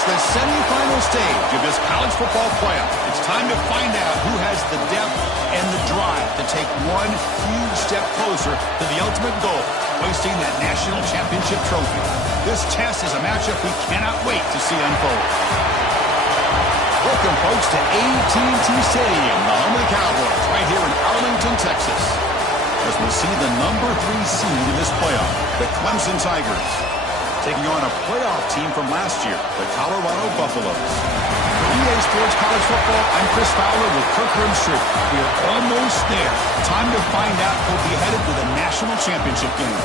reached the semifinal stage of this college football playoff. It's time to find out who has the depth and the drive to take one huge step closer to the ultimate goal, hoisting that national championship trophy. This test is a matchup we cannot wait to see unfold. Welcome, folks, to AT&T Stadium, the home of the Cowboys, right here in Arlington, Texas, as we see the number 3 seed in this playoff, the Clemson Tigers, taking on a playoff team from last year, the Colorado Buffaloes. For EA Sports College Football, I'm Chris Fowler with Kirk Herbstreit. We are almost there. Time to find out who'll be headed to the national championship game.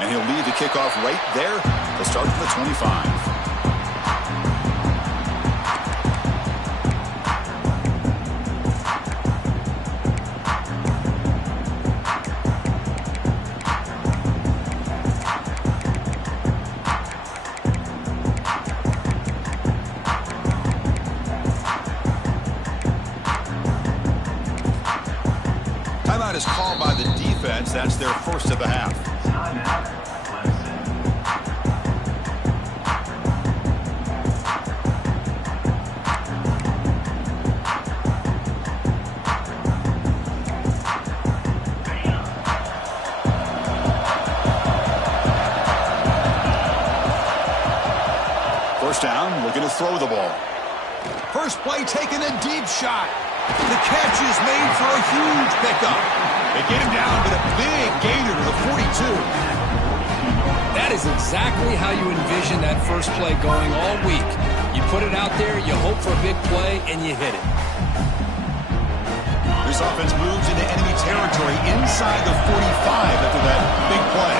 And he'll lead the kickoff right there to start from the 25. Timeout is called by the defense. That's their first of the half. First down, looking to throw the ball. First play, taking a deep shot. The catch is made for a huge pickup. They get him down, but a big gainer to the 42. That is exactly how you envision that first play going all week. You put it out there, you hope for a big play, and you hit it. This offense moves into enemy territory inside the 45 after that big play.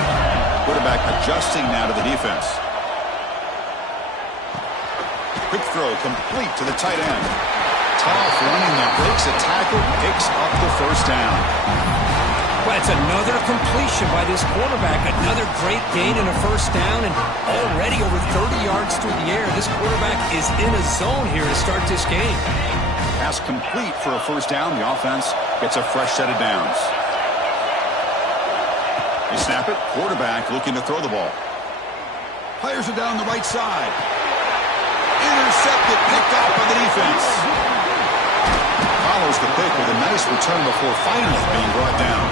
Quarterback adjusting now to the defense. Quick throw complete to the tight end. Tough running that breaks a tackle, picks up the first down. Well, it's another completion by this quarterback. Another great gain in a first down, and already over 30 yards through the air. This quarterback is in a zone here to start this game. Pass complete for a first down. The offense gets a fresh set of downs. They snap it. Quarterback looking to throw the ball. Players are down the right side. Intercepted, picked off by the defense. Follows the pick with a nice return before finally being brought down.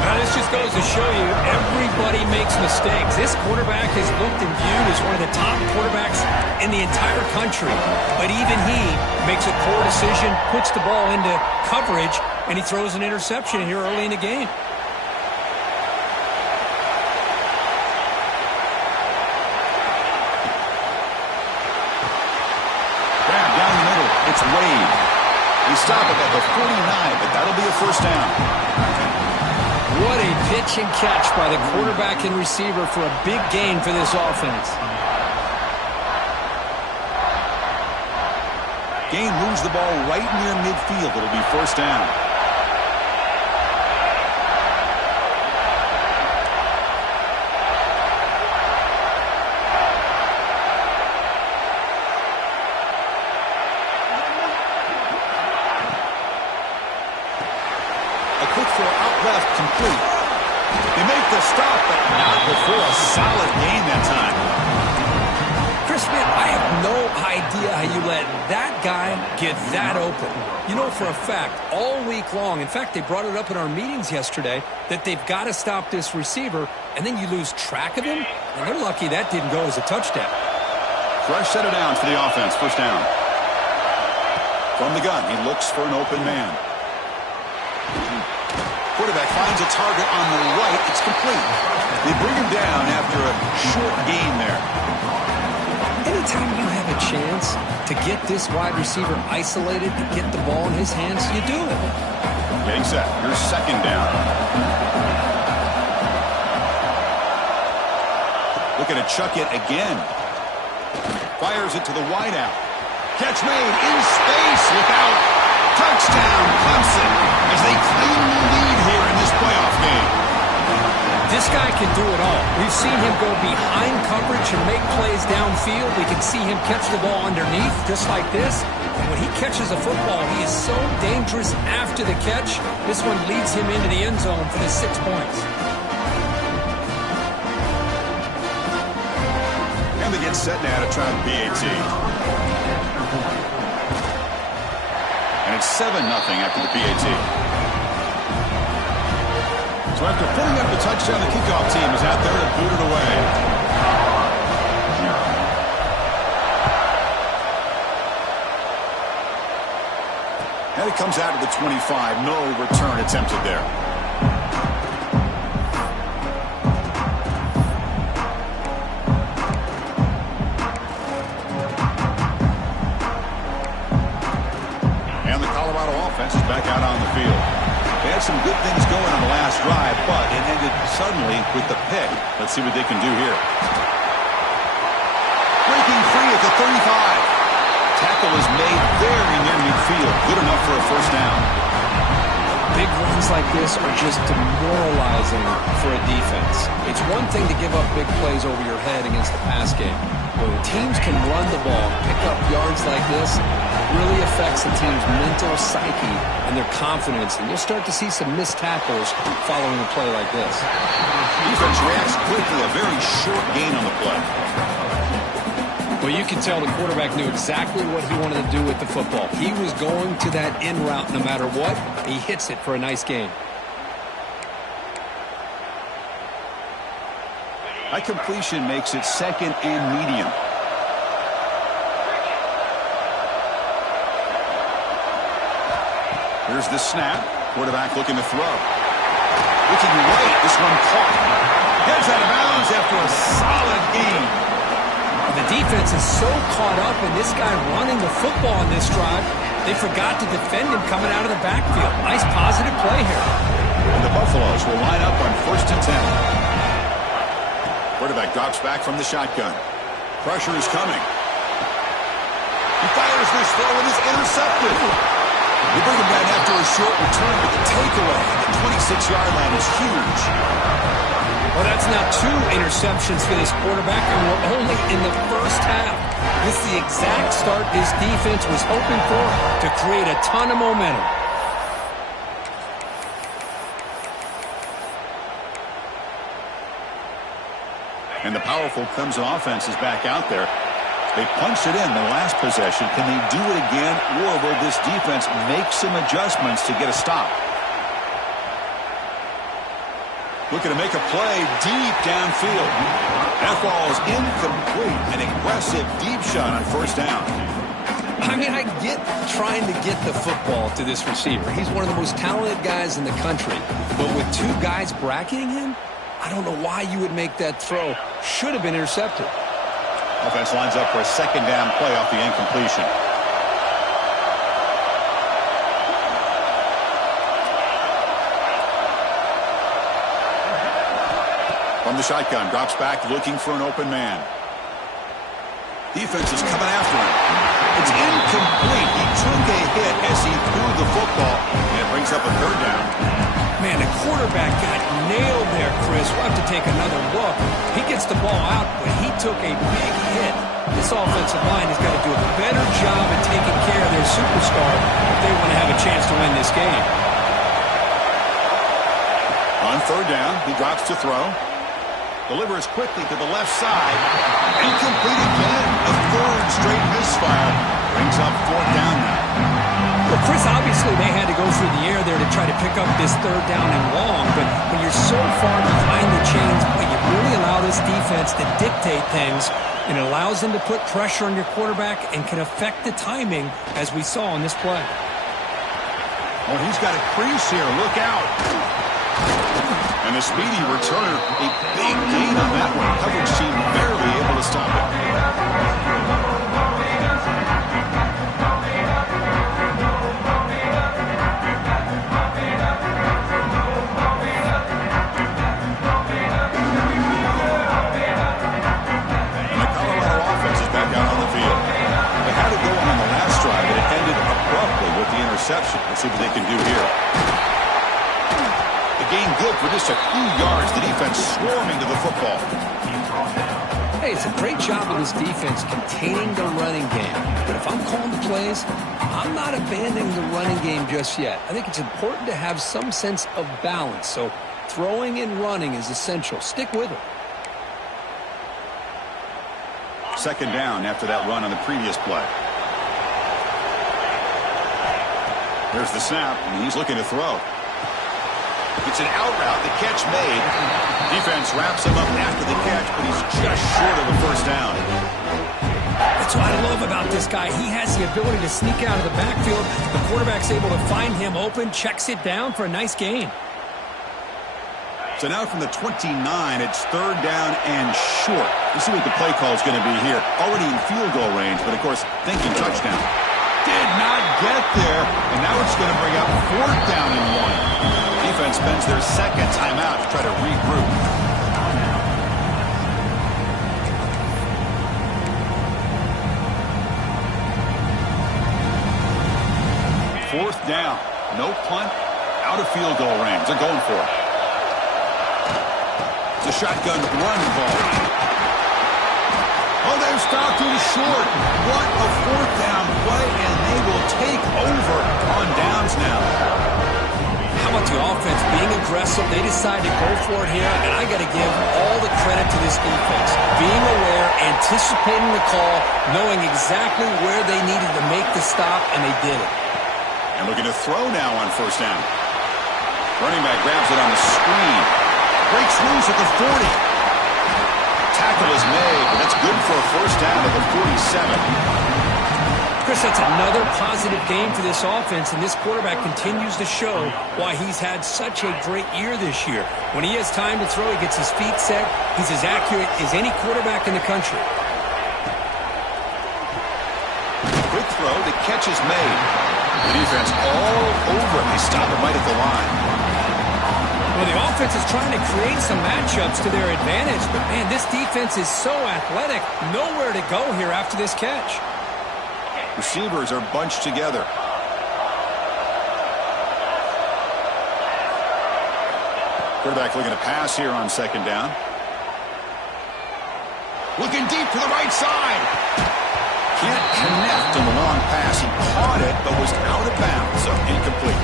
Now, this just goes to show you everybody makes mistakes. This quarterback is looked and viewed as one of the top quarterbacks in the entire country. But even he makes a poor decision, puts the ball into coverage, and he throws an interception here early in the game. It's Wade. We stop it at the 49, but that'll be a first down. What a pitch and catch by the quarterback and receiver for a big gain for this offense. Gain moves the ball right near midfield. It'll be first down. Complete. They make the stop, but not before a solid gain that time. Chris, man, I have no idea how you let that guy get that open. You know for a fact, all week long, in fact, they brought it up in our meetings yesterday, that they've got to stop this receiver, and then you lose track of him, and they're lucky that didn't go as a touchdown. Fresh set of downs for the offense, first down. From the gun, he looks for an open man. Quarterback finds a target on the right. It's complete. They bring him down after a short gain there. Anytime you have a chance to get this wide receiver isolated, to get the ball in his hands, you do it. Getting set. Here's second down. Looking to chuck it again. Fires it to the wideout. Catch made in space. Look out. Touchdown, Clemson, as they claim the lead here in this playoff game. This guy can do it all. We've seen him go behind coverage and make plays downfield. We can see him catch the ball underneath, just like this. And when he catches a football, he is so dangerous after the catch. This one leads him into the end zone for the 6 points. And they get set now to try the PAT. And it's 7-0 after the PAT. So after putting up the touchdown, the kickoff team is out there to boot it away. And it comes out to the 25. No return attempted there. And the Colorado offense is back out on the field. They had some good things going on the last drive, but it ended suddenly with the pick. Let's see what they can do here. Breaking free at the 35. Tackle is made very near midfield. Good enough for a first down. Big runs like this are just demoralizing for a defense. It's one thing to give up big plays over your head against the pass game. But when teams can run the ball, pick up yards like this, it really affects the team's mental psyche and their confidence. And you'll start to see some missed tackles following a play like this. Defense reacts quickly. A very short gain on the play. Well, you can tell the quarterback knew exactly what he wanted to do with the football. He was going to that in route no matter what. He hits it for a nice gain. That completion makes it second and medium. Here's the snap. Quarterback looking to throw. Looking right. This one caught. Heads out of bounds after a solid gain. The defense is so caught up in this guy running the football in this drive, they forgot to defend him coming out of the backfield. Nice positive play here. And the Buffaloes will line up on 1st and 10. Quarterback drops back from the shotgun. Pressure is coming. He fires this throw and is intercepted. They bring him down after a short return, but the takeaway at the 26-yard line is huge. Well, that's now 2 interceptions for this quarterback, and we're only in the first half. This is the exact start this defense was hoping for to create a ton of momentum. And the powerful Clemson offense is back out there. They punched it in the last possession. Can they do it again, or will this defense make some adjustments to get a stop? Looking to make a play deep downfield. That ball is incomplete. An aggressive deep shot on 1st down. I mean, I get trying to get the football to this receiver. He's one of the most talented guys in the country. But with 2 guys bracketing him, I don't know why you would make that throw. Should have been intercepted. Offense lines up for a 2nd down play off the incompletion. From the shotgun, drops back looking for an open man. Defense is coming after him. It's incomplete. He took a hit as he threw the football, and it brings up a 3rd down. Man, the quarterback got nailed there, Chris. We'll have to take another look. He gets the ball out, but he took a big hit. This offensive line has got to do a better job at taking care of their superstar if they want to have a chance to win this game. On 3rd down, he drops to throw. Delivers quickly to the left side. Incomplete again. A 3rd straight misfire. Brings up 4th down now. Well, Chris, obviously they had to go through the air there to try to pick up this 3rd down and long, but when you're so far behind the chains, boy, you really allow this defense to dictate things, and it allows them to put pressure on your quarterback and can affect the timing, as we saw in this play. Well, he's got a crease here. Look out. And the speedy returner, a big gain on that one. Coverage team barely able to stop it. And the Colorado offense is back out on the field. They had it going on the last drive, but it ended abruptly with the interception. Let's see what they can do here. Gain good for just a few yards. The defense swarming to the football. Hey, it's a great job of this defense containing the running game. But if I'm calling the plays, I'm not abandoning the running game just yet. I think it's important to have some sense of balance. So throwing and running is essential. Stick with it. Second down after that run on the previous play. There's the snap, and he's looking to throw. It's an out route. The catch made. Defense wraps him up after the catch, but he's just short of a first down. That's what I love about this guy. He has the ability to sneak out of the backfield. The quarterback's able to find him open, checks it down for a nice gain. So now from the 29, it's third down and short. Let's see what the play call is going to be here. Already in field goal range, but of course, thinking touchdown. Did not get there, and now it's going to bring up fourth down and 1. Defense spends their second timeout to try to regroup. Fourth down. No punt. Out of field goal range. They're going for it. It's a shotgun run ball. Oh, they've stopped too short. What a fourth down play, and they will take over on downs now. How about the offense being aggressive? They decide to go for it here, and I got to give all the credit to this defense. Being aware, anticipating the call, knowing exactly where they needed to make the stop, and they did it. And looking to throw now on first down. Running back grabs it on the screen. Breaks loose at the 40. Tackle is made, but that's good for a first down at the 47. Chris, that's another positive game for this offense, and this quarterback continues to show why he's had such a great year this year. When he has time to throw, he gets his feet set. He's as accurate as any quarterback in the country. Quick throw, the catch is made. The defense all over it. They stop it right at the line. Well, the offense is trying to create some matchups to their advantage, but, man, this defense is so athletic. Nowhere to go here after this catch. Receivers are bunched together. Quarterback looking to pass here on second down. Looking deep to the right side. Can't connect on the long pass. He caught it, but was out of bounds, so incomplete.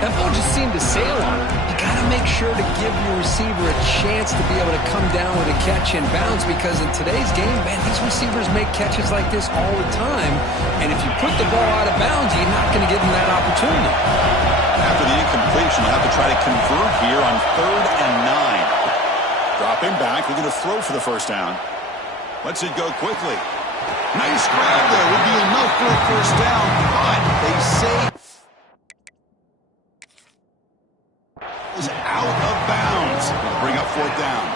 That ball just seemed to sail on him. You got to make sure to give your receiver a chance to be able to come down with a catch in bounds, because in today's game, man, these receivers make catches like this all the time. And if you put the ball out of bounds, you're not going to give them that opportunity. After the incompletion, they'll have to try to convert here on 3rd and 9. Dropping back, looking to throw for the first down. Lets it go quickly. Nice grab there. Would be enough for a first down, but they say is out of bounds. It'll bring up fourth down.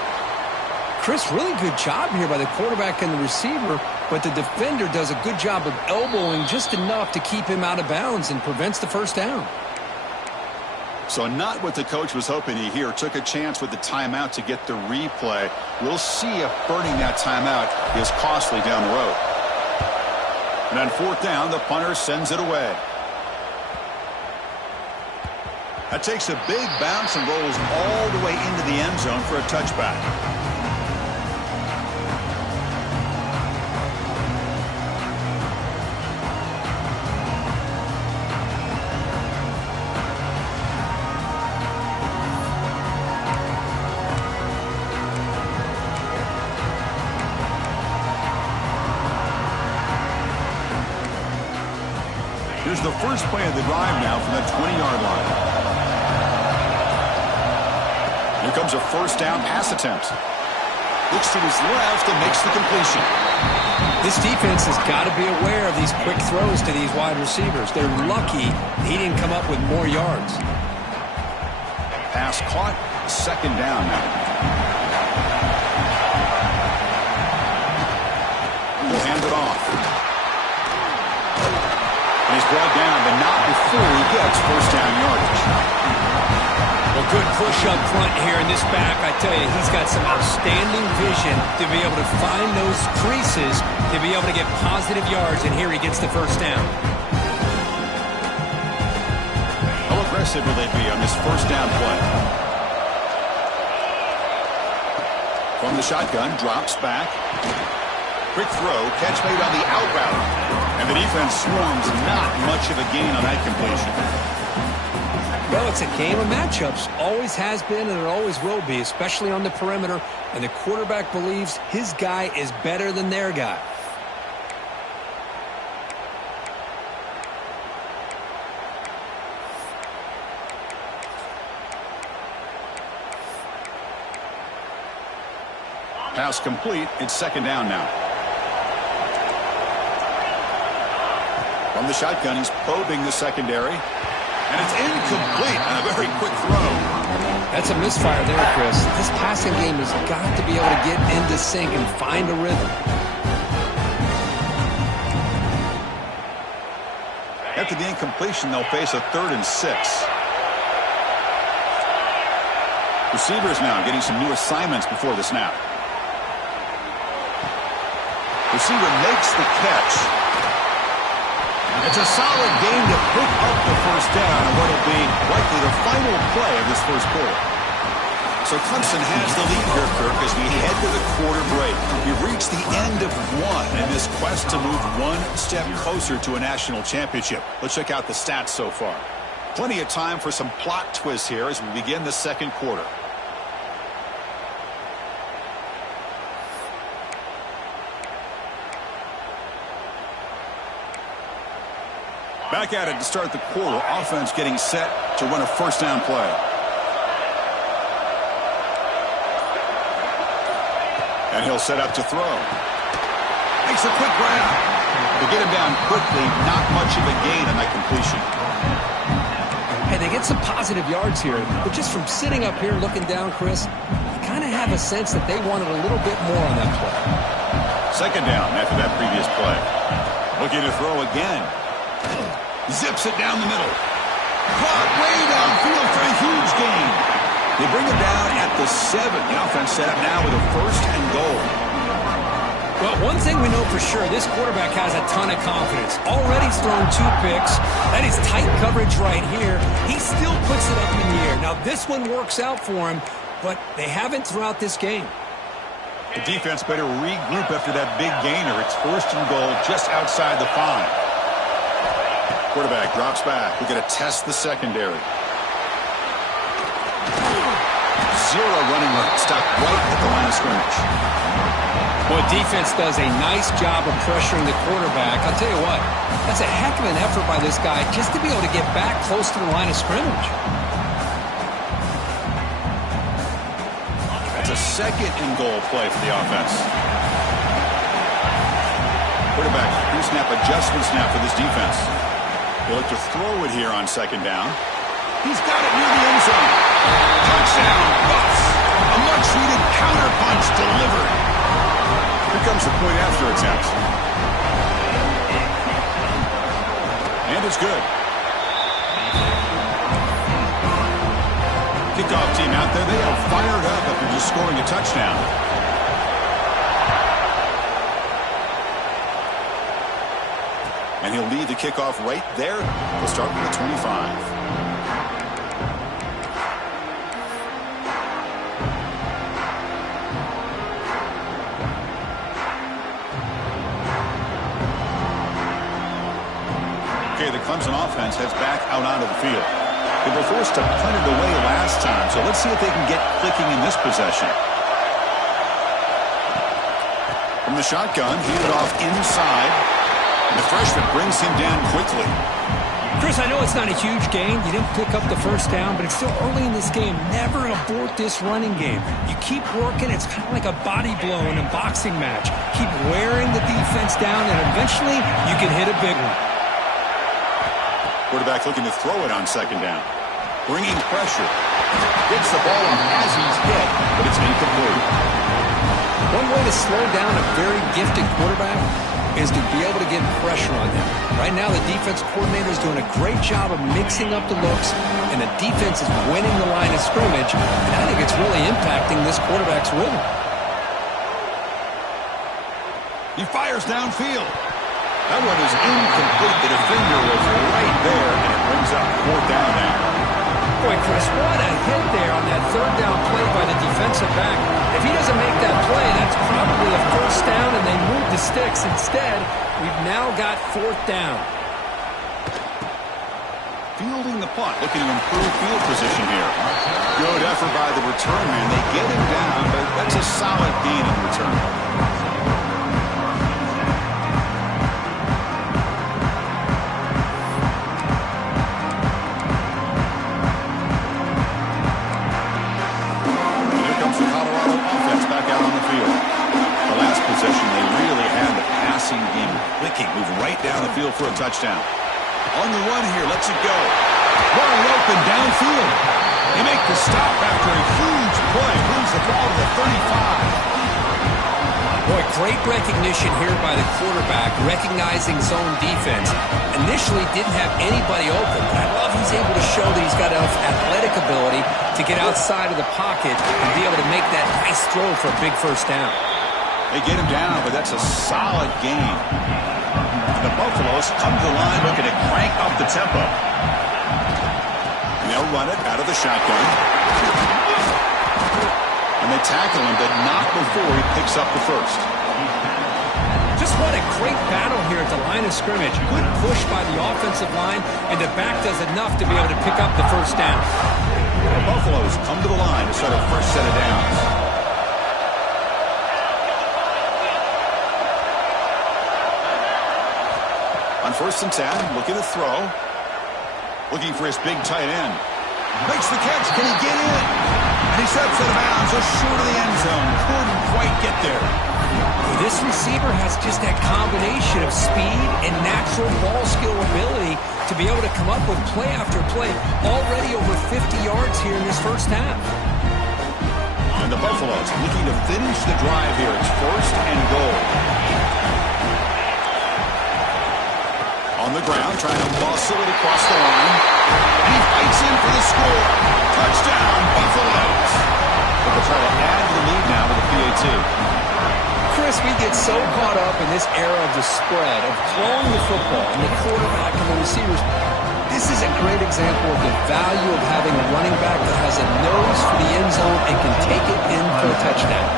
Chris, really good job here by the quarterback and the receiver, but the defender does a good job of elbowing just enough to keep him out of bounds and prevents the first down. So not what the coach was hoping to hear. Took a chance with the timeout to get the replay. We'll see if burning that timeout is costly down the road. And on fourth down, the punter sends it away. That takes a big bounce and rolls all the way into the end zone for a touchback. Here's the first play of the drive now from the 20-yard line. Here comes a first down pass attempt. Looks to his left and makes the completion. This defense has got to be aware of these quick throws to these wide receivers. They're lucky he didn't come up with more yards. Pass caught. second down now. He'll hand it off. And he's brought down, but not before he gets first down yardage. Well, good push up front here in this back. I tell you, he's got some outstanding vision to be able to find those creases, to be able to get positive yards, and here he gets the first down. How aggressive will they be on this first down play? From the shotgun, drops back. Quick throw, catch made on the out route. And the defense swarms, not much of a gain on that completion. Well, it's a game of matchups. Always has been and it always will be, especially on the perimeter. And the quarterback believes his guy is better than their guy. Pass complete. It's second down now. From the shotgun, he's probing the secondary. And it's incomplete on a very quick throw. That's a misfire there, Chris. This passing game has got to be able to get into sync and find a rhythm. After the incompletion, they'll face a 3rd and 6. Receivers now getting some new assignments before the snap. Receiver makes the catch. It's a solid game to pick up the first down on what will be likely the final play of this first quarter. So Clemson has the lead here, Kirk, as we head to the quarter break. We've reached the end of one in this quest to move one step closer to a national championship. Let's check out the stats so far. Plenty of time for some plot twists here as we begin the second quarter. Back at it to start the quarter. Offense getting set to run a first down play. And he'll set up to throw. Makes a quick grab. To get him down quickly, not much of a gain on that completion. Hey, they get some positive yards here, but just from sitting up here looking down, Chris, you kind of have a sense that they wanted a little bit more on that play. Second down after that previous play. Looking to throw again. Zips it down the middle. Caught way downfield for a huge gain. They bring him down at the 7. The offense set up now with a 1st and goal. Well, one thing we know for sure, this quarterback has a ton of confidence. Already thrown 2 picks. That is tight coverage right here. He still puts it up in the air. Now, this one works out for him, but they haven't throughout this game. The defense better regroup after that big gainer. It's 1st and goal just outside the 5. Quarterback drops back. We're going to test the secondary. 0 running route. Stop right at the line of scrimmage. Well, defense does a nice job of pressuring the quarterback. I'll tell you what, that's a heck of an effort by this guy just to be able to get back close to the line of scrimmage. That's a 2nd and goal play for the offense. Quarterback pre-snap adjustment snap for this defense. They'll look to throw it here on 2nd down. He's got it near the end zone. Touchdown, Bucks. A much-needed counterpunch delivered. Here comes the point after attempt. And it's good. Kickoff team out there. They are fired up after just scoring a touchdown. And he'll lead the kickoff right there. He'll start with the 25. Okay, the Clemson offense heads back out onto the field. They were forced to punt it away last time, so let's see if they can get clicking in this possession. From the shotgun, handed off inside. The freshman brings him down quickly. Chris, I know it's not a huge gain. You didn't pick up the first down, but it's still early in this game. Never abort this running game. You keep working. It's kind of like a body blow in a boxing match. Keep wearing the defense down, and eventually you can hit a big one. Quarterback looking to throw it on 2nd down. bringing pressure. Gets the ball up as he's hit, but it's incomplete. One way to slow down a very gifted quarterback is to be able to get pressure on them. Right now, the defense coordinator is doing a great job of mixing up the looks, and the defense is winning the line of scrimmage, and I think it's really impacting this quarterback's rhythm. He fires downfield. That one is incomplete. The defender was right there, and it brings up 4th down now. Boy, Chris, what a hit there on that 3rd down play by the defensive back. If he doesn't make that play, that's probably a 1st down, and they move the sticks. Instead, we've now got 4th down. Fielding the punt, looking to improve field position here. Good effort by the return man. They get him down, but that's a solid gain in return. For a touchdown. On the run here, lets it go. Wide open downfield. They make the stop after a huge play. Moves the ball to the 35. Boy, great recognition here by the quarterback, recognizing zone defense. Initially didn't have anybody open, but I love he's able to show that he's got enough athletic ability to get outside of the pocket and be able to make that nice throw for a big 1st down. They get him down, but that's a solid gain. The Buffaloes come to the line looking to crank up the tempo. And they'll run it out of the shotgun. And they tackle him, but not before he picks up the 1st. Just what a great battle here at the line of scrimmage. Good push by the offensive line, and the back does enough to be able to pick up the 1st down. The Buffaloes come to the line to start a fresh set of downs. On 1st and 10, looking to throw. Looking for his big tight end. Makes the catch. Can he get in? And he steps out of bounds just short of the end zone. Couldn't quite get there. This receiver has just that combination of speed and natural ball skill ability to be able to come up with play after play. Already over 50 yards here in this 1st half. And the Buffaloes looking to finish the drive here. It's 1st and goal. On the ground, trying to muscle it across the line. And he fights in for the score. Touchdown, Buffaloes. They'll try to add to the lead now with a PAT. Chris, we get so caught up in this era of the spread, of throwing the football, and the quarterback and the receivers. This is a great example of the value of having a running back that has a nose for the end zone and can take it in for a touchdown.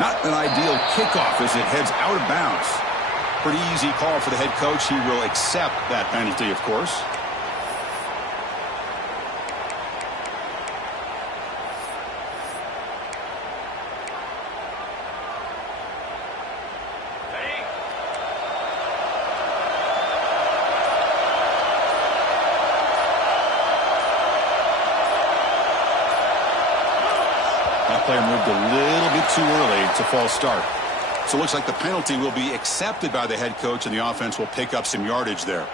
Not an ideal kickoff as it heads out of bounds. Pretty easy call for the head coach. He will accept that penalty, of course. Player moved a little bit too early to false start. So it looks like the penalty will be accepted by the head coach, and the offense will pick up some yardage there.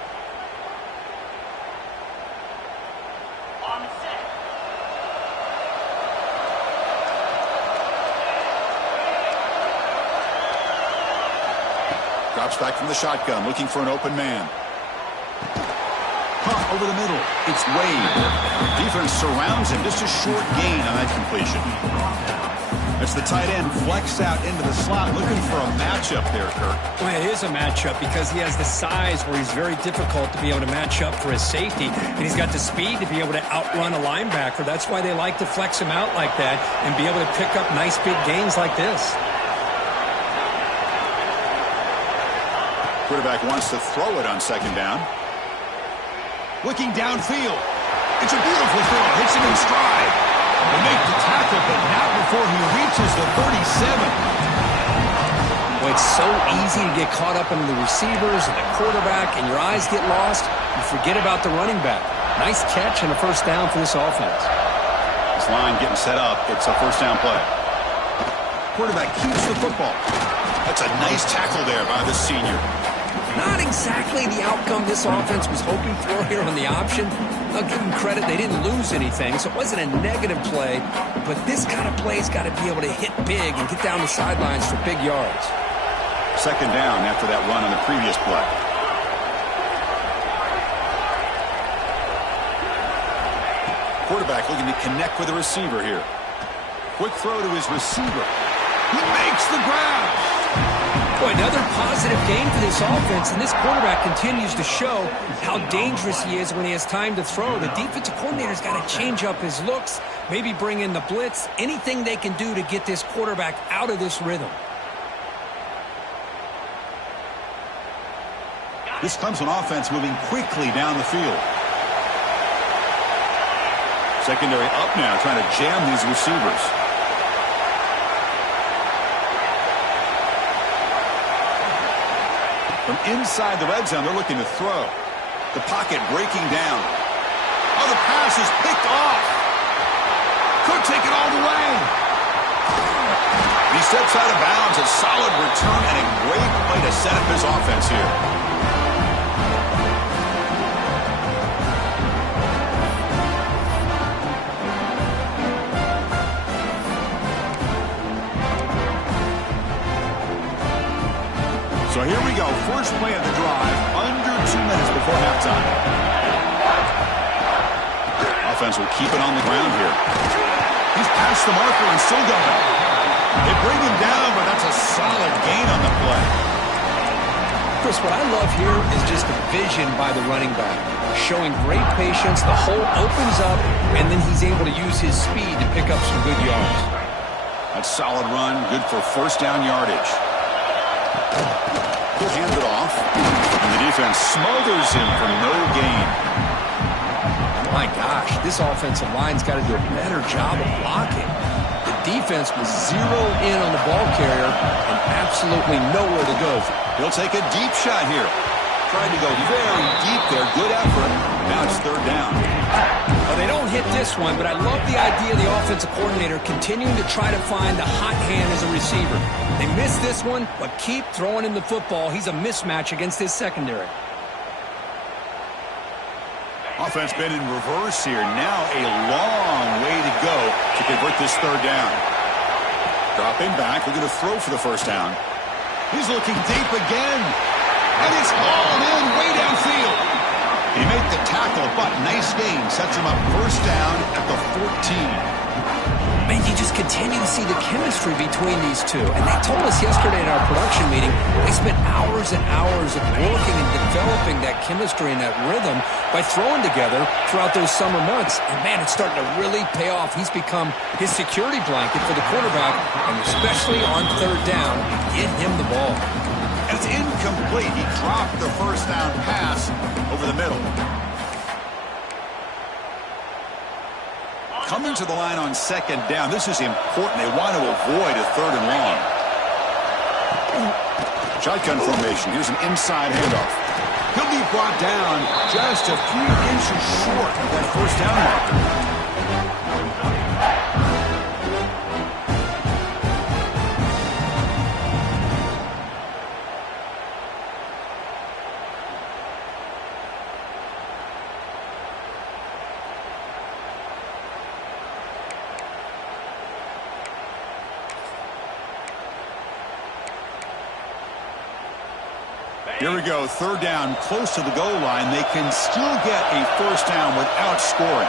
Drops back from the shotgun, looking for an open man. Punt over the middle. It's Wade. Defense surrounds him. Just a short gain on that completion. That's the tight end flexed out into the slot, looking for a matchup there, Kirk. Well, it is a matchup because he has the size where he's very difficult to be able to match up for his safety, and he's got the speed to be able to outrun a linebacker. That's why they like to flex him out like that and be able to pick up nice big gains like this. Quarterback wants to throw it on 2nd down. Looking downfield. It's a beautiful throw. Hits him in stride. They make the tackle, but not before he reaches the 37. Well, it's so easy to get caught up in the receivers and the quarterback, and your eyes get lost. You forget about the running back. Nice catch and a first down for this offense. This line getting set up. It's a first down play. Quarterback keeps the football. That's a nice tackle there by the senior. Not exactly the outcome this offense was hoping for here on the option. I'll give them credit, they didn't lose anything, so it wasn't a negative play. But this kind of play's got to be able to hit big and get down the sidelines for big yards. Second down after that run on the previous play. Quarterback looking to connect with the receiver here. Quick throw to his receiver. He makes the grab. Boy, another positive game for this offense, and this quarterback continues to show how dangerous he is when he has time to throw. The defensive coordinator's got to change up his looks, maybe bring in the blitz, anything they can do to get this quarterback out of this rhythm. This Clemson offense moving quickly down the field. Secondary up now, trying to jam these receivers. From inside the red zone, they're looking to throw. The pocket breaking down. Oh, the pass is picked off. Could take it all the way. He steps out of bounds. A solid return and a great way to set up his offense here. So here we go. First play of the drive, under 2 minutes before halftime. Offense will keep it on the ground here. He's past the marker and still going. They bring him down, but that's a solid gain on the play. Chris, what I love here is just the vision by the running back. Showing great patience, the hole opens up, and then he's able to use his speed to pick up some good yards. That's solid run, good for first down yardage. He'll hand it off, and the defense smothers him for no gain. My gosh, this offensive line's got to do a better job of blocking. The defense was zeroed in on the ball carrier and absolutely nowhere to go. He'll take a deep shot here. Tried to go very deep there. Good effort. Now it's third down. Well, they don't hit this one, but I love the idea of the offensive coordinator continuing to try to find the hot hand as a receiver. They missed this one, but keep throwing him the football. He's a mismatch against his secondary. Offense been in reverse here. Now a long way to go to convert this third down. Dropping back. We're going to throw for the first down. He's looking deep again. And it's hauled in way downfield. He made the tackle, but nice gain. Sets him up first down at the 14. Man, you just continue to see the chemistry between these two. And they told us yesterday in our production meeting, they spent hours and hours of working and developing that chemistry and that rhythm by throwing together throughout those summer months. And man, it's starting to really pay off. He's become his security blanket for the quarterback, and especially on third down, get him the ball. And it's incomplete. He dropped the first down pass over the middle. Coming to the line on second down. This is important. They want to avoid a third and long. Shotgun formation. Here's an inside handoff. He'll be brought down just a few inches short of that first down marker. Here we go, third down, close to the goal line. They can still get a first down without scoring.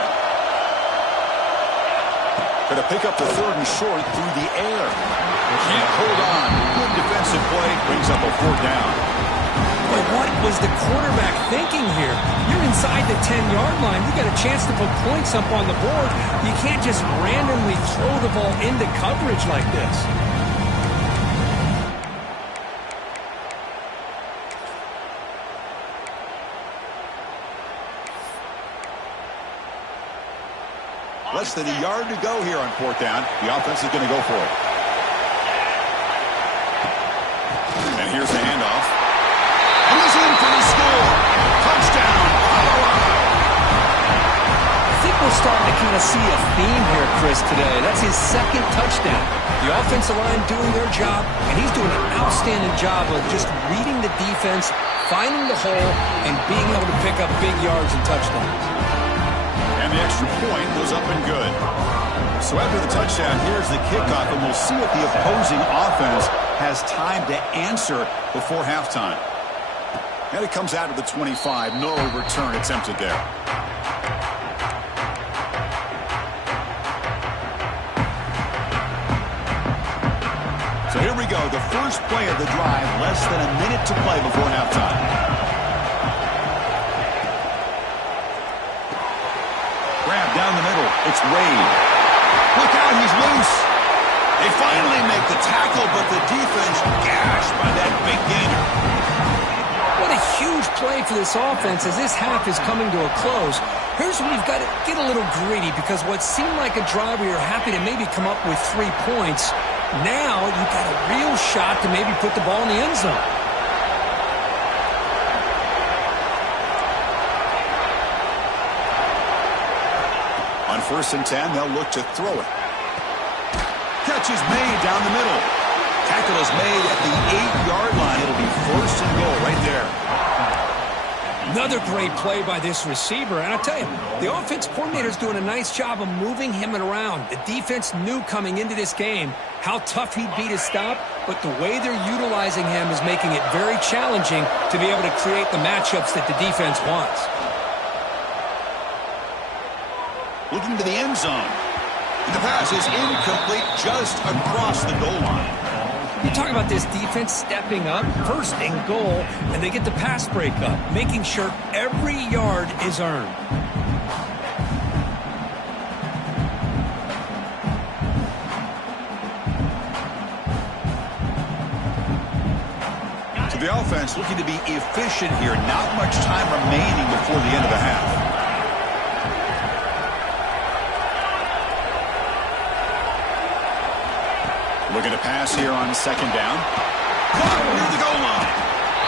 Going to pick up the third and short through the air. Can't hold on. Good defensive play, brings up a fourth down. But what was the quarterback thinking here? You're inside the 10-yard line. You got a chance to put points up on the board. You can't just randomly throw the ball into coverage like this. Less than a yard to go here on fourth down. The offense is going to go for it. And here's the handoff. And he's in for the score. Touchdown, Colorado. kind of see a theme here, Chris, today. That's his second touchdown. The offensive line doing their job, and he's doing an outstanding job of just reading the defense, finding the hole, and being able to pick up big yards and touchdowns. And the extra point was up and good. So after the touchdown, here's the kickoff, and we'll see if the opposing offense has time to answer before halftime. And it comes out of the 25. No return attempted there. So here we go. The first play of the drive, less than a minute to play before halftime. Grab down the middle. It's Wade. Look out, he's loose. They finally make the tackle, but the defense gashed by that big gainer. What a huge play for this offense as this half is coming to a close. Here's where you've got to get a little greedy, because what seemed like a drive where you're happy to maybe come up with 3 points, now you've got a real shot to maybe put the ball in the end zone. On 1st and 10, they'll look to throw it. Catch is made down the middle. Tackle is made at the 8-yard line. It'll be 1st and goal right there. Another great play by this receiver. And I'll tell you, the offense coordinator's doing a nice job of moving him around. The defense knew coming into this game how tough he'd be to stop, but the way they're utilizing him is making it very challenging to be able to create the matchups that the defense wants. Looking to the end zone. And the pass is incomplete just across the goal line. You talk about this defense stepping up, 1st and goal, and they get the pass breakup, making sure every yard is earned. To the offense, looking to be efficient here. Not much time remaining before the end of the half. Looking to pass here on 2nd down. Caught near the goal line.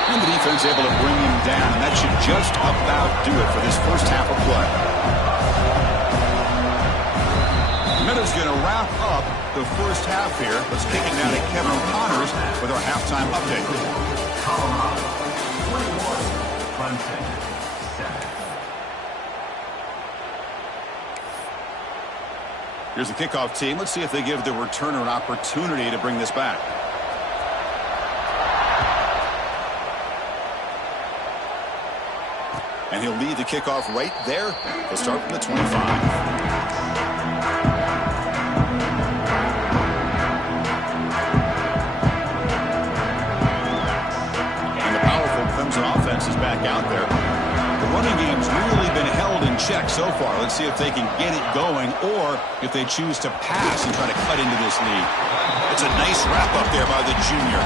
And the defense able to bring him down, and that should just about do it for this first half of play. Minutes going to wrap up the first half here. Let's kick it now to Kevin Connors with our halftime update. Here's the kickoff team. Let's see if they give the returner an opportunity to bring this back. And he'll lead the kickoff right there. He'll start from the 25. Offense is back out there. The running game's really been held in check so far. Let's see if they can get it going, or if they choose to pass and try to cut into this lead. It's a nice wrap up there by the junior.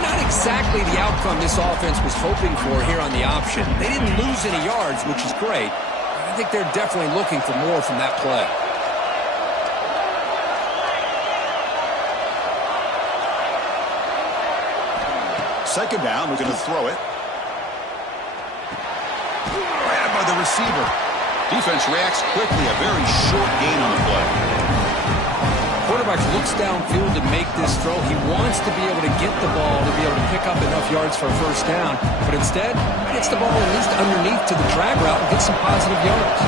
Not exactly the outcome this offense was hoping for here on the option. They didn't lose any yards, which is great. I think they're definitely looking for more from that play. Second down, we're going to throw it. Grabbed by the receiver. Defense reacts quickly. A very short gain on the play. Quarterback looks downfield to make this throw. He wants to be able to get the ball to be able to pick up enough yards for a 1st down. But instead, gets the ball at least underneath to the drag route and gets some positive yards.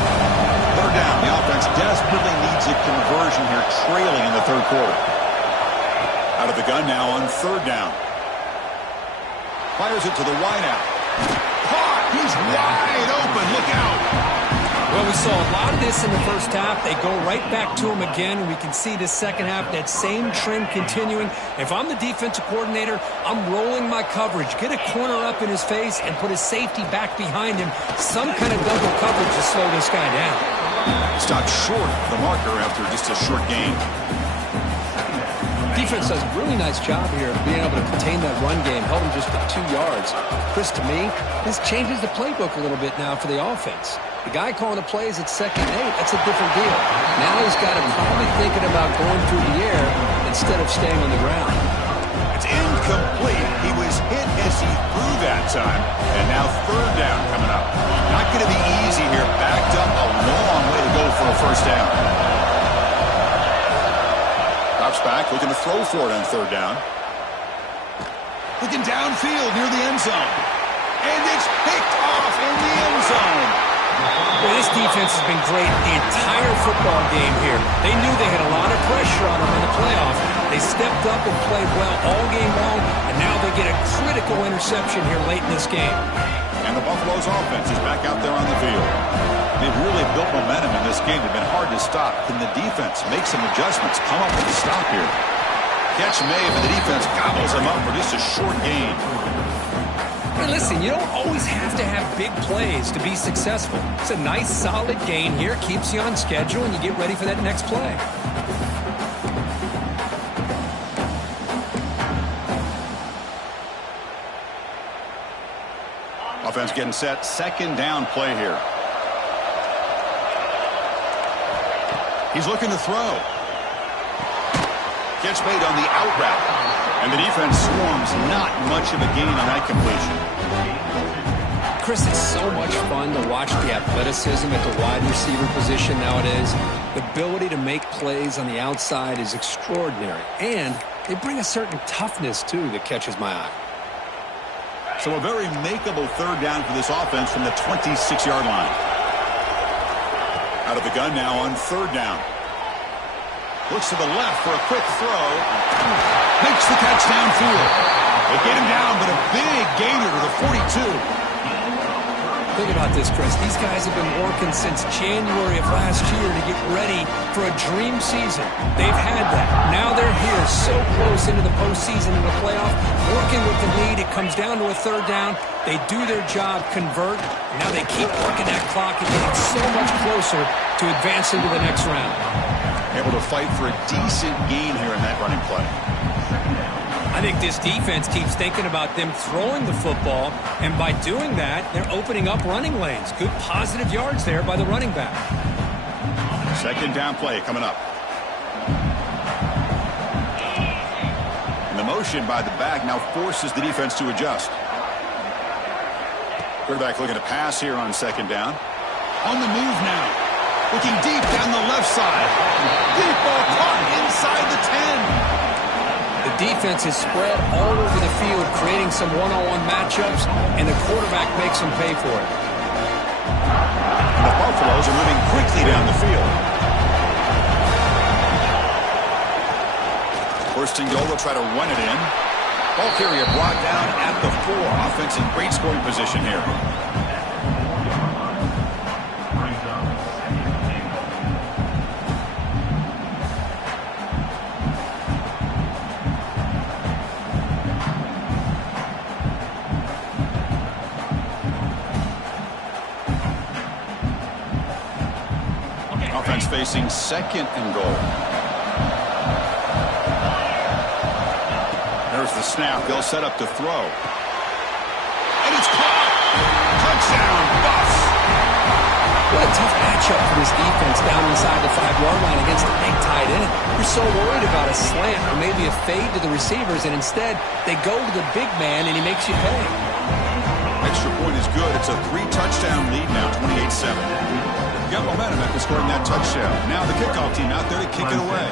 3rd down. The offense desperately needs a conversion here, trailing in the 3rd quarter. Out of the gun now on 3rd down. Fires it to the wideout. Caught! He's wide open. Look out! Well, we saw a lot of this in the first half. They go right back to him again, and we can see the second half, that same trend continuing. If I'm the defensive coordinator, I'm rolling my coverage. Get a corner up in his face and put his safety back behind him. Some kind of double coverage to slow this guy down. Stopped short of the marker after just a short gain. Defense does a really nice job here of being able to contain that run game, held him just to 2 yards. Chris, to me, this changes the playbook a little bit now for the offense. The guy calling the plays at 2nd and 8, that's a different deal. Now he's got him probably thinking about going through the air instead of staying on the ground. It's incomplete. He was hit as he threw that time. And now 3rd down coming up. Not going to be easy here. Backed up, a long way to go for a 1st throw for it on third down. Looking downfield near the end zone. And it's picked off in the end zone. Well, this defense has been great the entire football game here. They knew they had a lot of pressure on them in the playoffs. They stepped up and played well all game long, and now they get a critical interception here late in this game. And the Buffalo's offense is back out there on the field. They've really built momentum in this game. They've been hard to stop. Can the defense make some adjustments, come up with a stop here? Catch made, but the defense gobbles them up for just a short gain. Hey, listen, you don't always have to have big plays to be successful. It's a nice, solid gain here. Keeps you on schedule, and you get ready for that next play. Offense getting set. Second down play here. He's looking to throw. Catch made on the out route. And the defense swarms. Not much of a gain on that completion. Chris, it's so much fun to watch the athleticism at the wide receiver position nowadays. The ability to make plays on the outside is extraordinary. And they bring a certain toughness, too, that catches my eye. So a very makeable third down for this offense from the 26-yard line. Out of the gun now on third down. Looks to the left for a quick throw. Makes the catch downfield. They get him down, but a big gainer to the 42. Think about this, Chris. These guys have been working since January of last year to get ready for a dream season. They've had that. Now they're here so close into the postseason and the playoff, working with the lead. It comes down to a third down. They do their job, convert. Now they keep working that clock and getting so much closer to advancing to the next round. Able to fight for a decent gain here in that running play. I think this defense keeps thinking about them throwing the football, and by doing that, they're opening up running lanes. Good positive yards there by the running back. Second down play coming up. And the motion by the back now forces the defense to adjust. Quarterback looking to pass here on second down. On the move now. Looking deep down the left side. Deep ball caught inside the 10. The defense is spread all over the field, creating some one-on-one matchups, and the quarterback makes them pay for it. And the Buffaloes are moving quickly down the field. First and goal, they'll try to run it in. Ball carrier brought down at the 4. Offense in great scoring position here. Offense facing second and goal. There's the snap. They'll set up to throw. And it's caught. Touchdown, Buffs. What a tough matchup for this defense down inside the 5-yard line against the big tight end. You're so worried about a slant or maybe a fade to the receivers, and instead they go to the big man and he makes you pay. Extra point is good. It's a 3-touchdown lead now, 28-7. Got momentum after scoring that touchdown. Now the kickoff team out there to kick it away.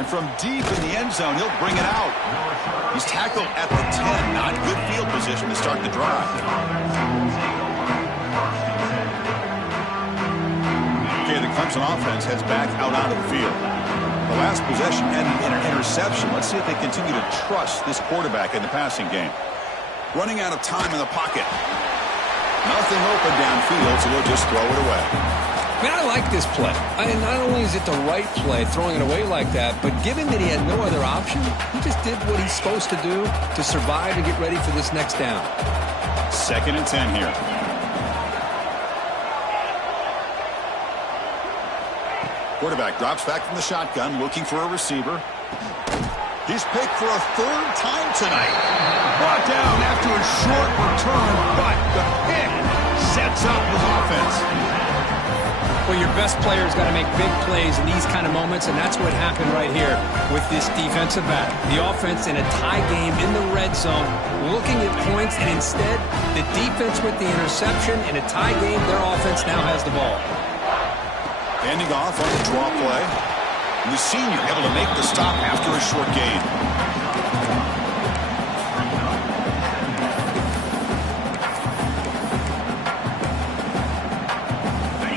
And from deep in the end zone, he'll bring it out. He's tackled at the 10. Not good field position to start the drive. Okay, the Clemson offense heads back out onto the field. The last possession ended in an interception. Let's see if they continue to trust this quarterback in the passing game. Running out of time in the pocket. Nothing open downfield, so he'll just throw it away. Man, I like this play. Not only is it the right play, throwing it away like that, but given that he had no other option, he just did what he's supposed to do to survive and get ready for this next down. Second and 10 here. Quarterback drops back from the shotgun, looking for a receiver. He's picked for a third time tonight. Brought down after a short return, but the pick sets up his offense. Well, your best player's got to make big plays in these kind of moments, and that's what happened right here with this defensive back. The offense in a tie game in the red zone, looking at points, and instead, the defense with the interception. In a tie game, their offense now has the ball. Handing off on the draw play. And the senior able to make the stop after a short gain.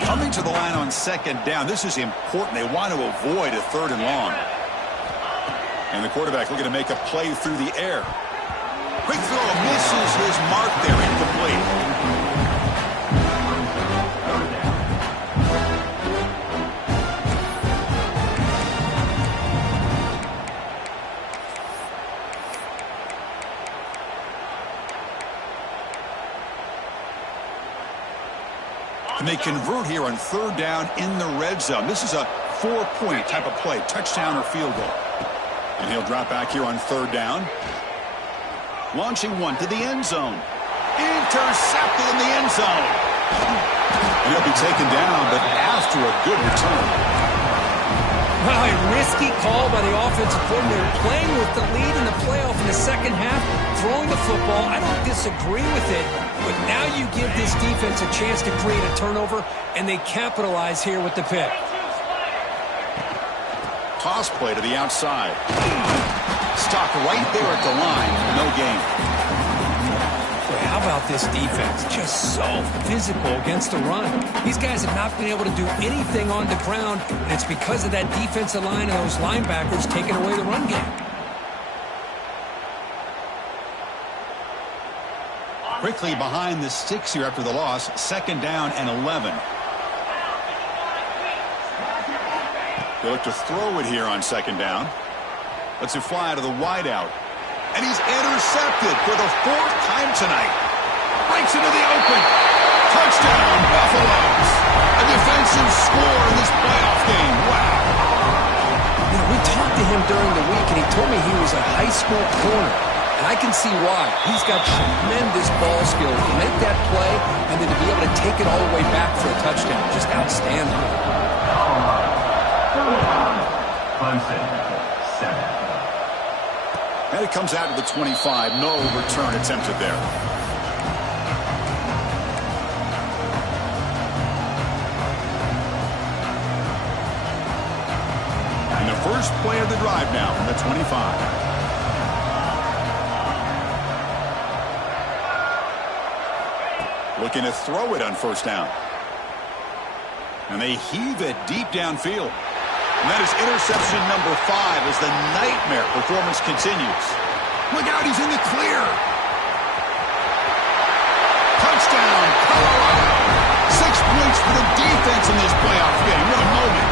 Coming to the line on second down. This is important. They want to avoid a 3rd and long. And the quarterback looking to make a play through the air. Quick throw misses his mark there, incomplete. And they convert here on 3rd down in the red zone. This is a 4-point type of play, touchdown or field goal. And he'll drop back here on 3rd down. Launching one to the end zone. Intercepted in the end zone. And he'll be taken down, but after a good return. Well, a risky call by the offensive coordinator, playing with the lead in the playoff in the second half, throwing the football. I don't disagree with it, but now you give this defense a chance to create a turnover, and they capitalize here with the pick. Toss play to the outside. Stopped right there at the line. No gain. Boy, how about this defense? Just so physical against the run. These guys have not been able to do anything on the ground, and it's because of that defensive line and those linebackers taking away the run game. Quickly behind the sticks here after the loss. 2nd down and 11. They look to throw it here on 2nd down. Lets it fly to the wideout. And he's intercepted for the 4th time tonight. Breaks into the open. Touchdown, Buffaloes. A defensive score in this playoff game. Wow. You know, we talked to him during the week, and he told me he was a high school corner. And I can see why. He's got tremendous ball skills to make that play and then to be able to take it all the way back for a touchdown. Just outstanding. Clemson, 7. And it comes out to the 25. No return attempted there. And the first play of the drive now from the 25. Looking to throw it on 1st down. And they heave it deep downfield. And that is interception number 5 as the nightmare performance continues. Look out, he's in the clear. Touchdown, Colorado. 6 points for the defense in this playoff game. What a moment.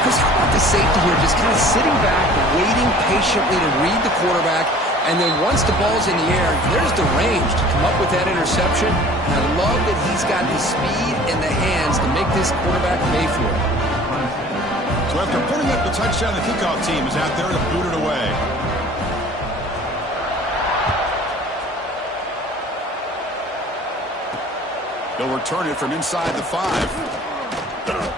Because how about the safety here, just kind of sitting back, waiting patiently to read the quarterback, and then once the ball's in the air, there's the range to come up with that interception. And I love that he's got the speed and the hands to make this quarterback pay for it. So after putting up the touchdown, the kickoff team is out there to boot it away. He'll return it from inside the 5.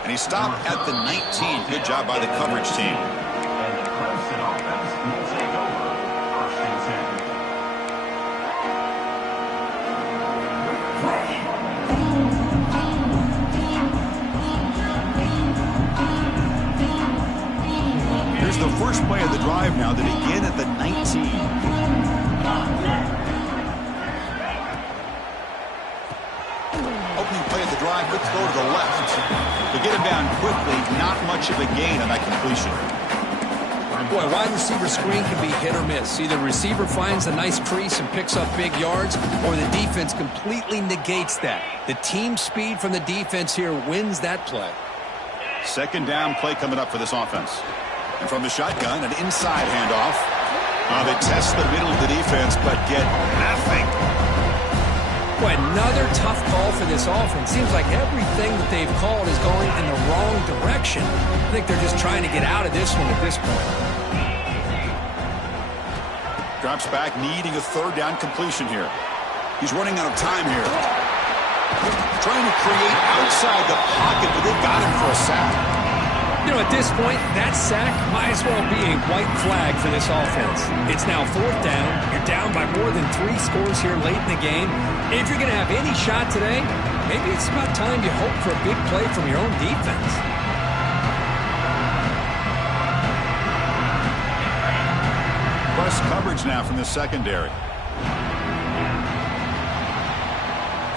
And he stopped at the 19. Good job by the coverage team. And the Clemson offense will take over 1st and 10. Here's the first play of the drive now to begin at the 19. Opening play of the drive, good throw to the left. To get him down quickly, not much of a gain on that completion. Boy, wide receiver screen can be hit or miss. Either receiver finds a nice crease and picks up big yards, or the defense completely negates that. The team speed from the defense here wins that play. 2nd down play coming up for this offense. And from the shotgun, an inside handoff. They test the middle of the defense, but get nothing. Boy, another tough call for this offense. Seems like everything that they've called is going in the wrong direction. I think they're just trying to get out of this one at this point. Drops back, needing a 3rd down completion here. He's running out of time here. Trying to create outside the pocket, but they got him for a sack. You know, at this point, that sack might as well be a white flag for this offense. It's now 4th down. You're down by more than 3 scores here late in the game. If you're going to have any shot today, maybe it's about time you hope for a big play from your own defense. Press coverage now from the secondary.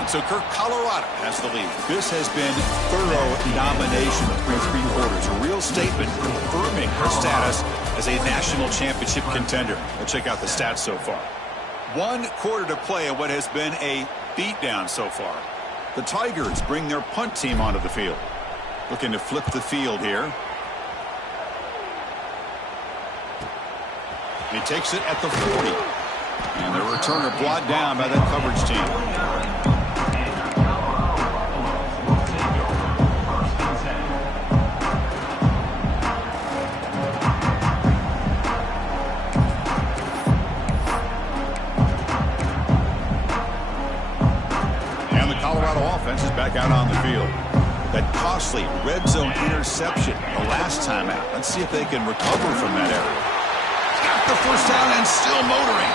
So Kirk, Colorado has the lead. This has been thorough domination through 3 quarters. A real statement confirming her status as a national championship contender. Let's check out the stats so far. 1 quarter to play in what has been a beatdown so far. The Tigers bring their punt team onto the field. Looking to flip the field here. He takes it at the 40. And the returner brought down by that coverage team. Offense is back out on the field. That costly red zone interception the last time out. Let's see if they can recover from that area. Got the first down and still motoring.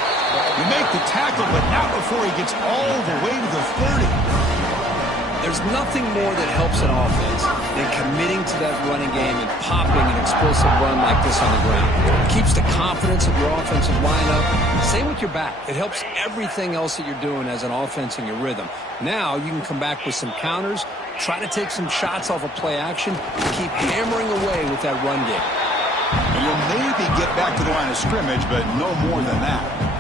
You make the tackle, but not before he gets all the way to the 30. There's nothing more that helps an offense than committing to that running game and popping an explosive run like this on the ground. It keeps the confidence of your offensive lineup. Same with your back. It helps everything else that you're doing as an offense in your rhythm. Now you can come back with some counters, try to take some shots off of play action, and keep hammering away with that run game. And you'll maybe get back to the line of scrimmage, but no more than that.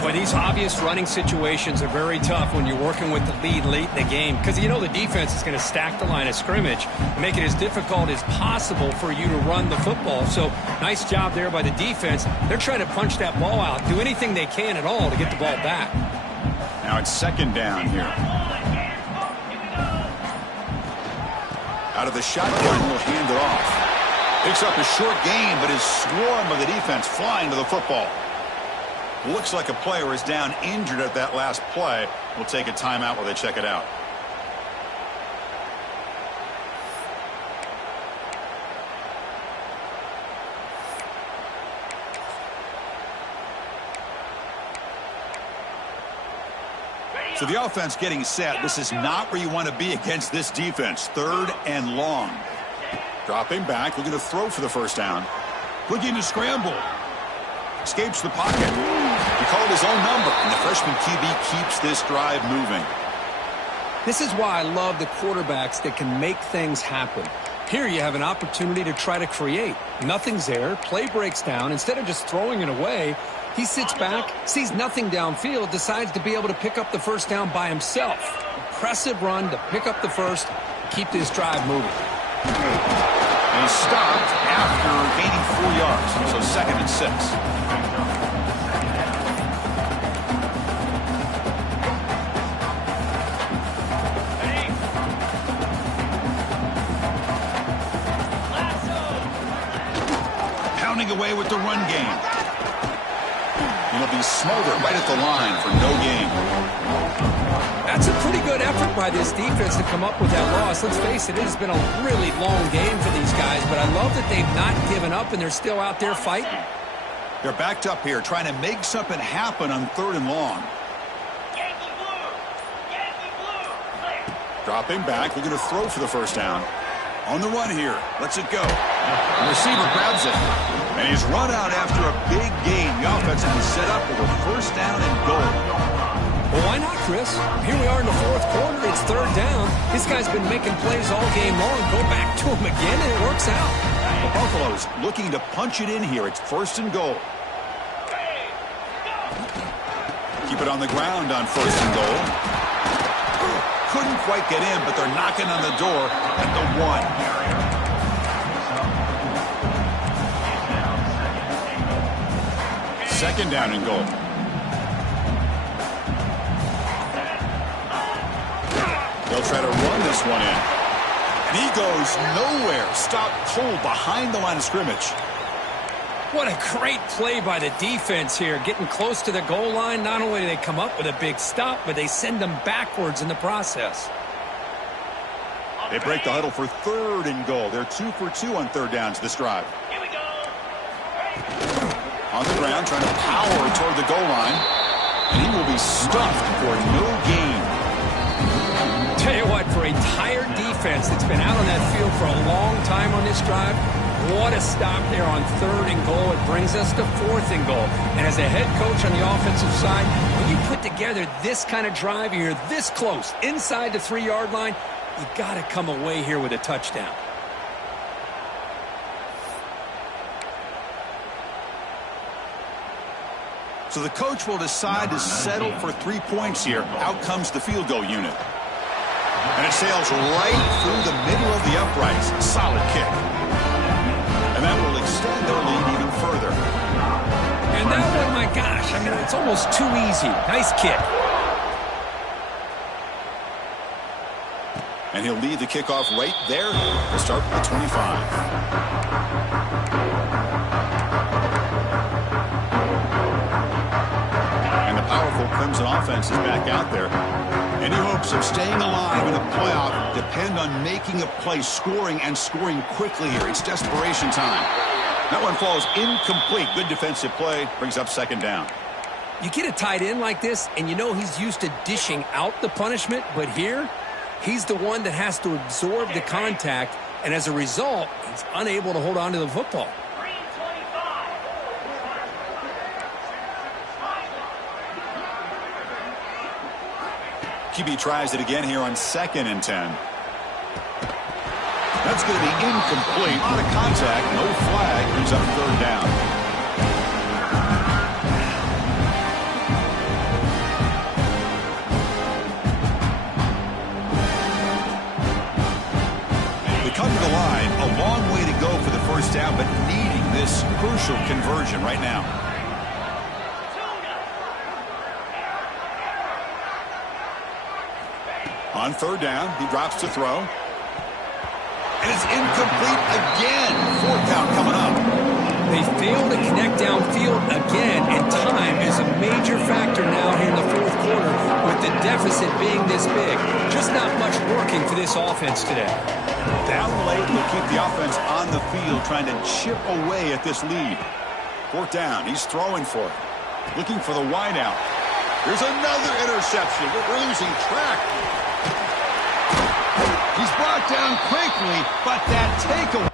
But these obvious running situations are very tough when you're working with the lead late in the game because you know the defense is going to stack the line of scrimmage, make it as difficult as possible for you to run the football. So nice job there by the defense. They're trying to punch that ball out, do anything they can at all to get the ball back. Now it's 2nd down here. Out of the shotgun, he'll hand it off. Picks up a short gain, but is swarmed by the defense flying to the football. Looks like a player is down injured at that last play. We'll take a timeout while they check it out. So the offense getting set. This is not where you want to be against this defense. 3rd and long. Dropping back, looking to throw for the first down. Looking to scramble. Escapes the pocket. He called his own number, and the freshman QB keeps this drive moving. This is why I love the quarterbacks that can make things happen. Here you have an opportunity to try to create. Nothing's there. Play breaks down. Instead of just throwing it away, he sits back, sees nothing downfield, decides to be able to pick up the first down by himself. Impressive run to pick up the first, keep this drive moving. And he stopped after gaining 4 yards, so 2nd and 6. Away with the run game. It'll be Smolder right at the line for no gain. That's a pretty good effort by this defense to come up with that loss. Let's face it, it has been a really long game for these guys, but I love that they've not given up and they're still out there fighting. They're backed up here trying to make something happen on 3rd and long. Dropping back, looking to throw for the first down. On the run here, lets it go. The receiver grabs it. And he's run out after a big gain. The offense has been set up with a first down and goal. Well, why not, Chris? Here we are in the 4th quarter. It's 3rd down. This guy's been making plays all game long. Go back to him again, and it works out. The Buffaloes looking to punch it in here. It's 1st and goal. Keep it on the ground on 1st and goal. Couldn't quite get in, but they're knocking on the door at the 1. 2nd down and goal. They'll try to run this one in. And he goes nowhere. Stopped cold behind the line of scrimmage. What a great play by the defense here. Getting close to the goal line, not only do they come up with a big stop, but they send them backwards in the process. They break the huddle for 3rd and goal. They're 2 for 2 on 3rd downs this drive. Here we go. On the ground, trying to power toward the goal line. And he will be stuffed for no gain. Tell you what, for a tired defense that's been out on that field for a long time on this drive, what a stop there on 3rd and goal. It brings us to 4th and goal. And as a head coach on the offensive side, when you put together this kind of drive, you're this close, inside the 3-yard line, you got to come away here with a touchdown. So the coach will decide to settle for 3 points here. Out comes the field goal unit. And it sails right through the middle of the uprights. Solid kick. And that will extend their lead even further. And that one, my gosh, I mean, it's almost too easy. Nice kick. And he'll lead the kickoff right there to start at 25. And the powerful Clemson offense is back out there. Any hopes of staying alive in a playoff depend on making a play, scoring, and scoring quickly here. It's desperation time. That one falls incomplete. Good defensive play. Brings up 2nd down. You get a tight end like this, and you know he's used to dishing out the punishment, but here, he's the one that has to absorb the contact, and as a result, he's unable to hold on to the football. QB tries it again here on 2nd and 10. That's going to be incomplete. Out of contact, no flag. Brings up 3rd down. They come to the line, a long way to go for the 1st down, but needing this crucial conversion right now. On 3rd down, he drops to throw. And it's incomplete again. 4th down coming up. They fail to connect downfield again, and time is a major factor now here in the 4th quarter with the deficit being this big. Just not much working for this offense today. Down late will keep the offense on the field trying to chip away at this lead. 4th down, he's throwing for it. Looking for the wide out. There's another interception. We're losing track. He's brought down quickly, but that takeaway